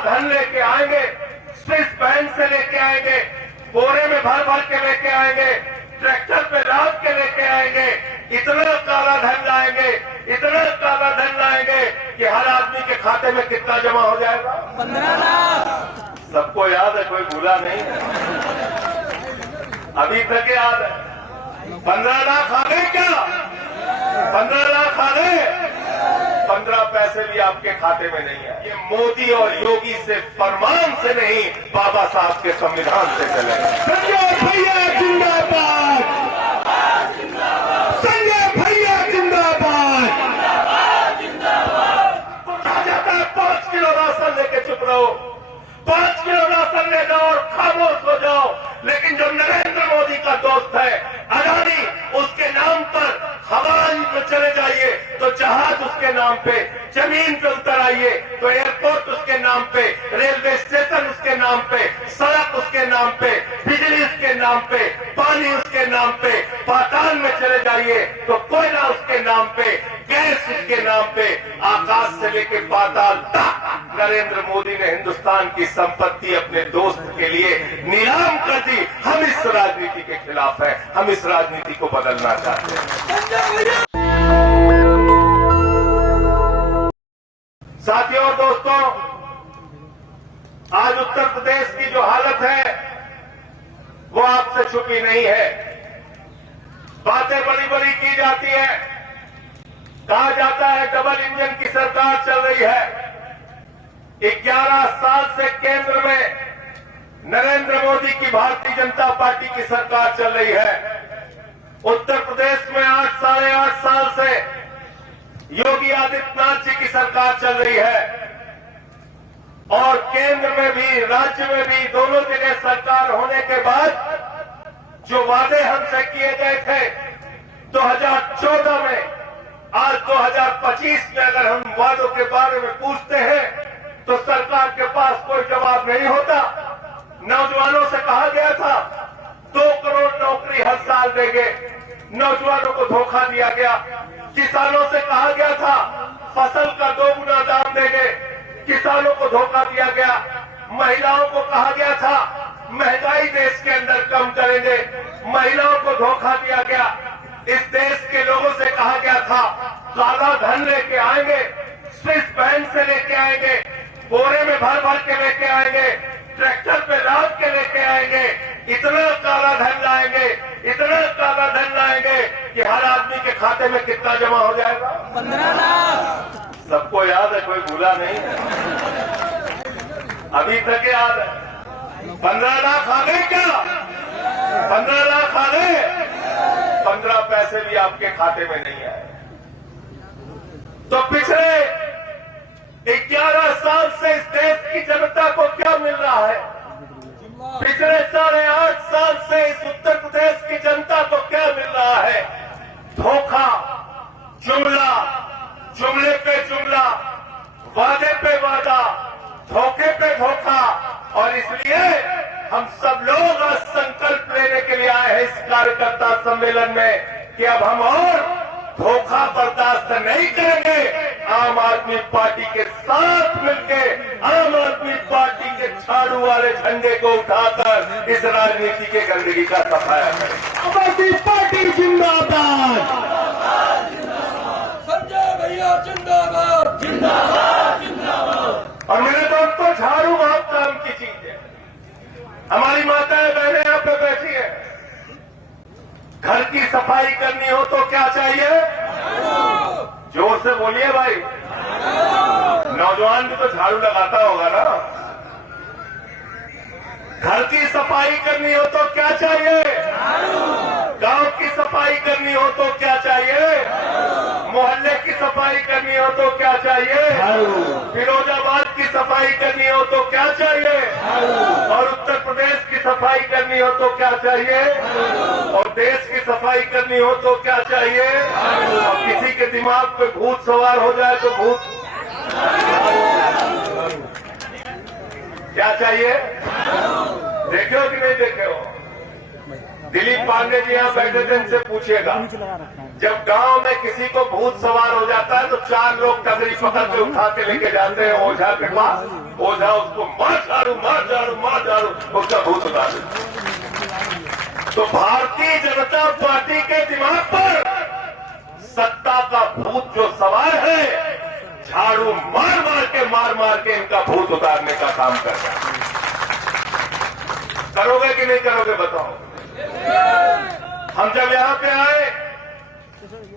धन लेके आएंगे, स्विस बैंक से लेके आएंगे, बोरे में भर भर के लेके आएंगे, ट्रैक्टर पे लाद के लेके आएंगे, इतना काला धन लाएंगे, इतना काला धन लाएंगे कि हर आदमी के खाते में कितना जमा हो जाएगा? 15 लाख। सबको याद है, कोई भूला नहीं है, अभी तक याद है। 15 लाख आ गए क्या? 15 लाख आ गए? 15 पैसे भी आपके खाते में नहीं है। ये मोदी और योगी से फरमान से नहीं, बाबा साहब के संविधान से चले। संजय भैया जिंदाबाद, संजय भैया जिंदाबाद। कहा जाता है 5 किलो राशन लेके चुप रहो, 5 किलो राशन ले जाओ और खामोश हो जाओ। लेकिन जो नरेंद्र मोदी का दोस्त है अडानी, उसके नाम पर हवाई में चले जाइए तो जहाज उसके नाम पे, जमीन पे उतर आइए तो एयरपोर्ट उसके नाम पे, रेलवे स्टेशन उसके नाम पे, सड़क उसके नाम पे, बिजली उसके नाम पे, पानी उसके नाम पे, पाताल में चले जाइए तो कोयला उसके नाम पे, गैस उसके नाम पे, आकाश से लेके पाताल तक नरेंद्र मोदी ने हिंदुस्तान की संपत्ति अपने दोस्त के लिए नीलाम कर दी। हम इस राजनीति के खिलाफ हैं, हम इस राजनीति को बदलना चाहते हैं। साथियों और दोस्तों, आज उत्तर प्रदेश की जो हालत है वो आपसे छुपी नहीं है। बातें बड़ी बड़ी की जाती है, कहा जाता है डबल इंजन की सरकार चल रही है। 11 साल से केंद्र में नरेंद्र मोदी की भारतीय जनता पार्टी की सरकार चल रही है। उत्तर प्रदेश में 8 साढ़े 8 साल से योगी आदित्यनाथ जी की सरकार चल रही है और केंद्र में भी राज्य में भी दोनों जगह सरकार होने के बाद जो वादे हमसे किए गए थे 2014 में, आज 2025 में अगर हम वादों के बारे में पूछते हैं तो सरकार के पास कोई जवाब नहीं होता। नौजवानों से कहा गया था 2 करोड़ नौकरी हर साल देंगे, नौजवानों को धोखा दिया गया। किसानों से कहा गया था फसल का 2 गुना दाम देंगे, किसानों को धोखा दिया गया। महिलाओं को कहा गया था महंगाई देश के अंदर कम करेंगे, महिलाओं को धोखा दिया गया। इस देश के लोगों से कहा गया था काला धन लेके आएंगे, स्विस बैंक से लेके आएंगे, बोरे में भर भर के लेके आएंगे, ट्रैक्टर पे लाद के लेके आएंगे, इतना काला धन लाएंगे, इतना काला धन लाएंगे कि हर आदमी के खाते में कितना जमा हो जाएगा? 15 लाख। सबको याद है, कोई भूला नहीं है, अभी तक याद है। 15 लाख आ गए क्या? 15 लाख आ गए? 15 पैसे भी आपके खाते में नहीं आए। तो पिछले 11 साल से इस देश की जनता को क्या मिल रहा है? पिछले 8.5 साल से इस उत्तर प्रदेश की जनता को क्या मिल रहा है? धोखा, जुमला, जुमले पे जुमला, वादे पे वादा, धोखे पे धोखा। और इसलिए हम सब लोग आज संकल्प लेने के लिए आए हैं इस कार्यकर्ता सम्मेलन में कि अब हम और धोखा बर्दाश्त नहीं करेंगे। आम आदमी पार्टी के साथ मिलकर आम आदमी पार्टी के झाड़ू वाले झंडे को उठाकर इस राजनीति के गंदगी का सफाया करें। आम आदमी पार्टी जिंदाबाद, संजय भैया जिंदाबाद, जिंदाबाद, जिंदाबाद। और मेरे दोस्तों, झाड़ू बहुत काम की चीज है। हमारी माताएं बहनें यहाँ पे बैठी है, घर की सफाई करनी हो तो क्या चाहिए? जोर से बोलिए भाई, नौजवान भी तो झाड़ू लगाता होगा ना। घर की सफाई करनी हो तो क्या चाहिए? गांव की सफाई करनी हो तो क्या चाहिए? मोहल्ले की सफाई करनी हो तो क्या चाहिए? फिरोजाबाद की सफाई करनी हो तो क्या चाहिए? और उत्तर प्रदेश की सफाई करनी हो तो क्या चाहिए? और देश की सफाई करनी हो तो क्या चाहिए? और किसी के दिमाग पे भूत सवार हो जाए तो भूत क्या चाहिए? देखे हो कि नहीं देखे हो? दिलीप पांडे जी यहाँ बैठे थे, इनसे पूछिएगा जब गांव में किसी को भूत सवार हो जाता है तो 4 लोग टगरी पकड़ के उठा के लेके जाते हैं ओझा के पास। ओझा उसको मार झाड़ू मार झाड़ू मार झाड़ू उसका भूत उतार देता। तो भारतीय जनता पार्टी के दिमाग पर सत्ता का भूत जो सवार है, झाड़ू मार मार के इनका भूत उतारने का काम कर रहा है। करोगे कि नहीं करोगे बताओ। हम जब यहां पे आए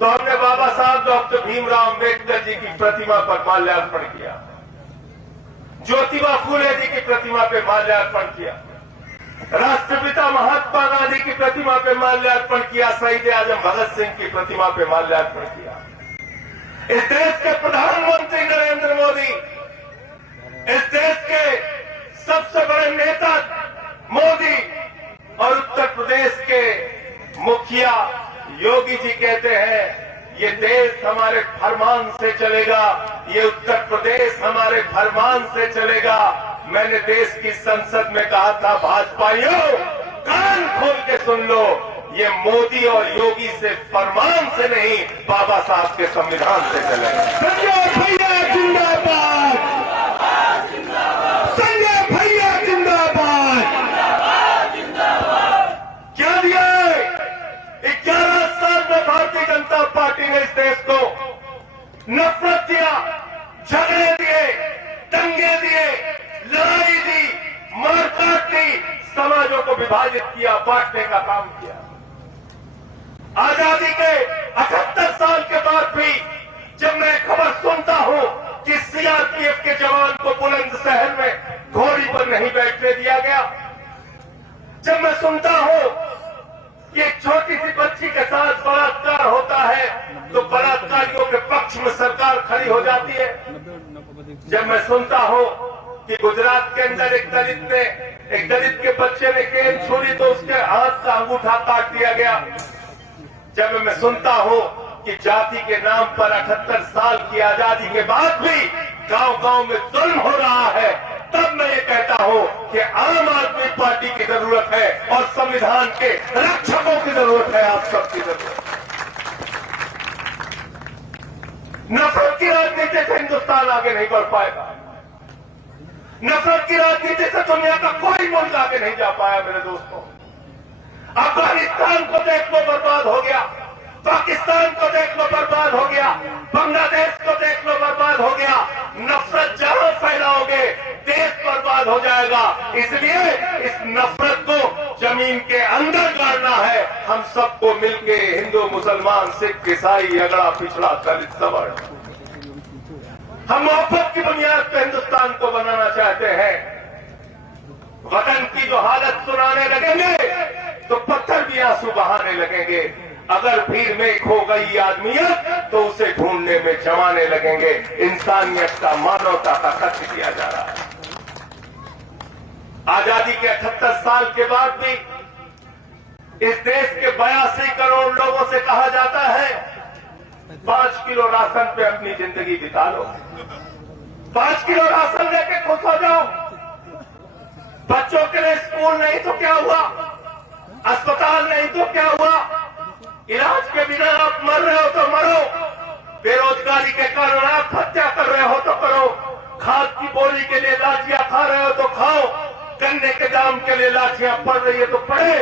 तो हमने बाबा साहब डॉक्टर भीमराव अम्बेडकर जी की प्रतिमा पर माल्यार्पण किया, ज्योतिबा फूले जी की प्रतिमा पे माल्यार्पण किया, राष्ट्रपिता महात्मा गांधी की प्रतिमा पे माल्यार्पण किया, शहीद आजम भगत सिंह की प्रतिमा पे माल्यार्पण किया। इस देश के प्रधानमंत्री नरेंद्र मोदी, इस देश के सबसे बड़े नेता मोदी और उत्तर प्रदेश के मुखिया योगी जी कहते हैं ये देश हमारे फरमान से चलेगा, ये उत्तर प्रदेश हमारे फरमान से चलेगा। मैंने देश की संसद में कहा था, भाजपाइयों कान खोल के सुन लो, ये मोदी और योगी से फरमान से नहीं, बाबा साहब के संविधान से चलेगा। संजय भैया जिंदाबाद, संजय भैया जिंदाबाद। क्या दिया 11 साल में भारतीय जनता पार्टी ने इस देश को नफरत दिया, झगड़े दिए, दंगे दिए, लड़ाई दी, मारकाट दी, समाजों को विभाजित किया, बांटने का काम किया। आजादी के 78 साल के बाद भी जब मैं खबर सुनता हूं कि सीआरपीएफ के जवान को बुलंदशहर में घोड़ी पर नहीं बैठने दिया गया, जब मैं सुनता हूं कि एक छोटी सी बच्ची के साथ बलात्कार होता है तो बलात्कारियों के पक्ष में सरकार खड़ी हो जाती है, जब मैं सुनता हूं कि गुजरात के अंदर एक दलित के बच्चे ने केन छोड़ी तो उसके हाथ का अंगूठा काट दिया गया, जब मैं सुनता हूं कि जाति के नाम पर 78 साल की आजादी के बाद भी गांव-गांव में जुल्म हो रहा है, तब मैं ये कहता हूं कि आम आदमी पार्टी की जरूरत है और संविधान के रक्षकों की जरूरत है, आप सबकी जरूरत है। नफरत की राजनीति से हिंदुस्तान आगे नहीं बढ़ पाएगा, नफरत की राजनीति से दुनिया का कोई मुल्क आगे नहीं जा पाया मेरे दोस्तों। अफगानिस्तान को देख लो बर्बाद हो गया, पाकिस्तान को देख लो बर्बाद हो गया, बांग्लादेश को देख लो बर्बाद हो गया। नफरत जहां फैलाओगे देश बर्बाद हो जाएगा। इसलिए इस नफरत को जमीन के अंदर गाड़ना है। हम सबको मिलके, हिंदू मुसलमान सिख ईसाई अगड़ा पिछड़ा दलित सवर्ण, हम मोहब्बत की बुनियाद पर हिंदुस्तान को बनाना चाहते हैं। वतन की जो हालत सुनाने लगेंगे तो पत्थर भी आंसू बहाने लगेंगे। अगर भीड़ में खो गई आदमियत तो उसे ढूंढने में जमाने लगेंगे। इंसानियत का, मानवता का कत्ल किया जा रहा है। आजादी के 78 साल के बाद भी इस देश के 82 करोड़ लोगों से कहा जाता है 5 किलो राशन पे अपनी जिंदगी बिता लो, 5 किलो राशन लेके खुश हो जाओ। बच्चों के लिए स्कूल नहीं तो क्या हुआ, अस्पताल नहीं तो क्या हुआ, इलाज के बिना आप मर रहे हो तो मरो, बेरोजगारी के कारण आप हत्या कर रहे हो तो करो, खाद की बोरी के लिए लाठियां खा रहे हो तो खाओ, गन्ने के दाम के लिए लाठियां पड़ रही है तो पड़े,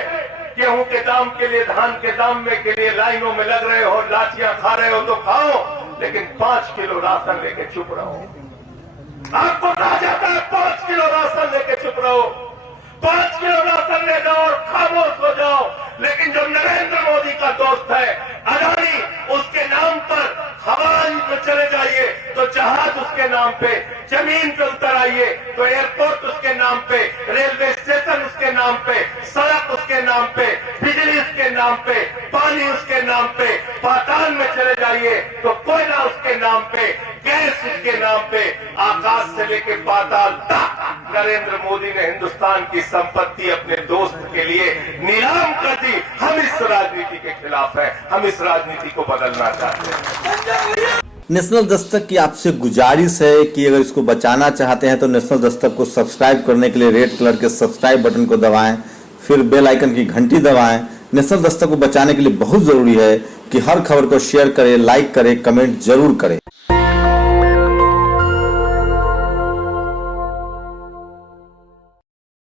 गेहूं के दाम के लिए, धान के दाम में के लिए लाइनों में लग रहे हो, लाठियां खा रहे हो तो खाओ, लेकिन 5 किलो राशन लेके चुप रहो। आपको कहा जाता है 5 किलो राशन लेके चुप रहो, 5 किलो राशन ले जाओ और खामोश हो जाओ। लेकिन जो नरेंद्र मोदी का दोस्त है अदानी, उसके नाम पर हवाई में चले जाइए तो जहाज उसके नाम पे, जमीन पे उतर आइए तो एयरपोर्ट उसके नाम पे, रेलवे स्टेशन उसके नाम पे, सड़क उसके नाम पे, बिजली उसके नाम पे, पानी उसके नाम पे, पाताल में चले जाइए तो कोयला उसके नाम पे, गैस उसके नाम पे, आकाश से लेके पाताल तक नरेंद्र मोदी ने हिंदुस्तान की संपत्ति अपने दोस्त के लिए नीलाम कर दी। हम इस राजनीति के खिलाफ हैं, हम इस राजनीति को बदलना चाहते हैं। नेशनल दस्तक की आपसे गुजारिश है कि अगर इसको बचाना चाहते हैं तो नेशनल दस्तक को सब्सक्राइब करने के लिए रेड कलर के सब्सक्राइब बटन को दबाएं, फिर बेल आइकन की घंटी दबाएं। नेशनल दस्तक को बचाने के लिए बहुत जरूरी है कि हर खबर को शेयर करें, लाइक करें, कमेंट जरूर करें।